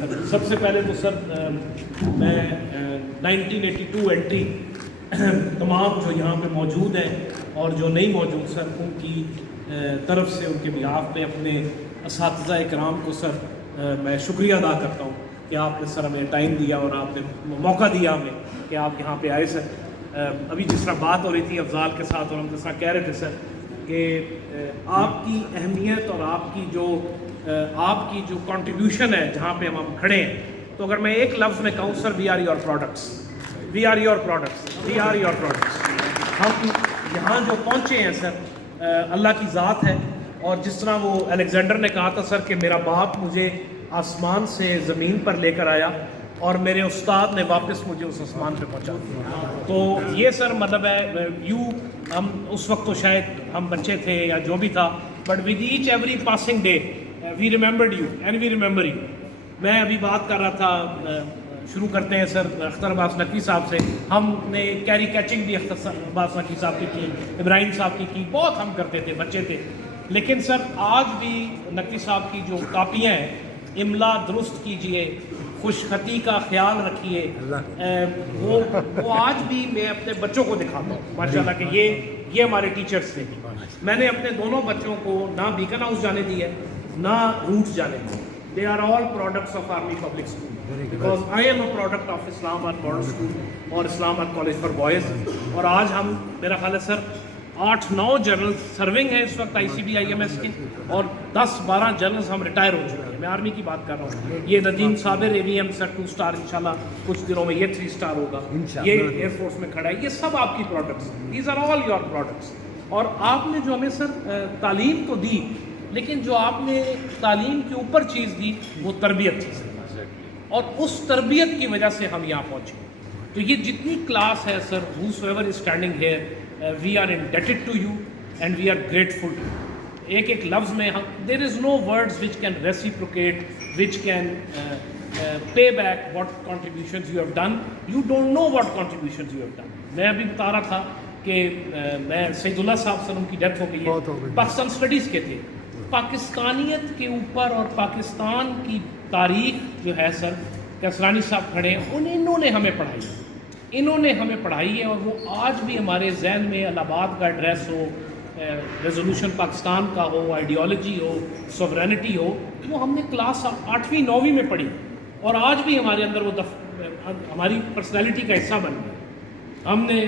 سر سب سے پہلے تو سر میں 1982 انٹری تمام جو یہاں پہ موجود ہیں اور جو نہیں موجود سر ان کی طرف سے ان کے بیہاف پہ اپنے اساتذہ اکرام کو سر میں شکریہ ادا کرتا ہوں کہ آپ نے سر ہمیں ٹائم دیا اور آپ نے موقع دیا ہمیں کہ آپ یہاں پہ آئے سر. ابھی جس طرح بات ہو رہی تھی افضال کے ساتھ اور ہم جس طرح کہہ رہے تھے سر کہ آپ کی اہمیت اور آپ کی جو کنٹریبیوشن ہے جہاں پہ ہم کھڑے ہیں, تو اگر میں ایک لفظ میں کہوں sir, we are your products, we are your products, we are your products. ہم یہاں جو پہنچے ہیں سر اللہ کی ذات ہے. اور جس طرح وہ الیگزینڈر نے کہا تھا سر کہ میرا باپ مجھے آسمان سے زمین پر لے کر آیا اور میرے استاد نے واپس مجھے اس آسمان پہ پہنچا دیا. تو یہ سر مطلب ہے ہم اس وقت تو شاید ہم بچے تھے یا جو بھی تھا, but with each every passing day we remembered you and we remember you. میں ابھی بات کر رہا تھا, شروع کرتے ہیں سر اختر عباس نقوی صاحب سے. ہم نے کیری کیچنگ بھی اختر عباس نقوی صاحب کی, ابراہیم صاحب کی بہت ہم کرتے تھے, بچے تھے. لیکن سر آج بھی نقوی صاحب کی جو کاپیاں ہیں, املا درست کیجئے, خوش خطی کا خیال رکھیے, وہ آج بھی میں اپنے بچوں کو دکھاتا ہوں ماشاءاللہ کہ یہ ہمارے ٹیچرز تھے. میں نے اپنے دونوں بچوں کو نہ بیکن ہاؤس جانے دی ہے نہ روٹ جانے دی. They are all products of Army Public School because I am a product of Islam Abad Model School اور اسلام آباد کالج فار بوائز. اور آج ہم میرا خیال ہے سر 8-9 جنرل سرونگ ہیں اس وقت ICB-IMS کے, اور 10-12 جنرلز ہم ریٹائر ہو چکے ہیں. میں آرمی کی بات کر رہا ہوں. یہ ندیم صابر AVM سر 2 اسٹار انشاءاللہ کچھ دنوں میں یہ 3 اسٹار ہوگا. یہ ایئر فورس میں کھڑا ہے. یہ سب آپ کی products, these are all your products. اور آپ نے جو ہمیں سر تعلیم تو دی, لیکن جو آپ نے تعلیم کے اوپر چیز دی وہ تربیت تھی سر, اور اس تربیت کی وجہ سے ہم یہاں پہنچے. تو یہ جتنی کلاس ہے سر, whosoever is standing here, we are indebted to you and we are grateful to you. ایک لفظ میں there is no words which can reciprocate, which can pay back what contributions you have done. You don't know what contributions you have done. میں ابھی بتا رہا تھا کہ میں سید اللہ صاحب سر ان کی ڈیتھ ہو گئی ہے, پاکستان اسٹڈیز کے تھے. پاکستانیت کے اوپر اور پاکستان کی تاریخ جو ہے سر, کسرانی صاحب کھڑے ہیں, انہوں نے ہمیں پڑھائی ہے, انہوں نے ہمیں پڑھائی ہے. اور وہ آج بھی ہمارے ذہن میں الہ آباد کا ایڈریس ہو, ریزولوشن پاکستان کا ہو, آئیڈیالوجی ہو, سوورینٹی ہو, وہ ہم نے کلاس 8ویں 9ویں میں پڑھی, اور آج بھی ہمارے اندر وہ ہماری پرسنالٹی کا حصہ بن گیا. ہم نے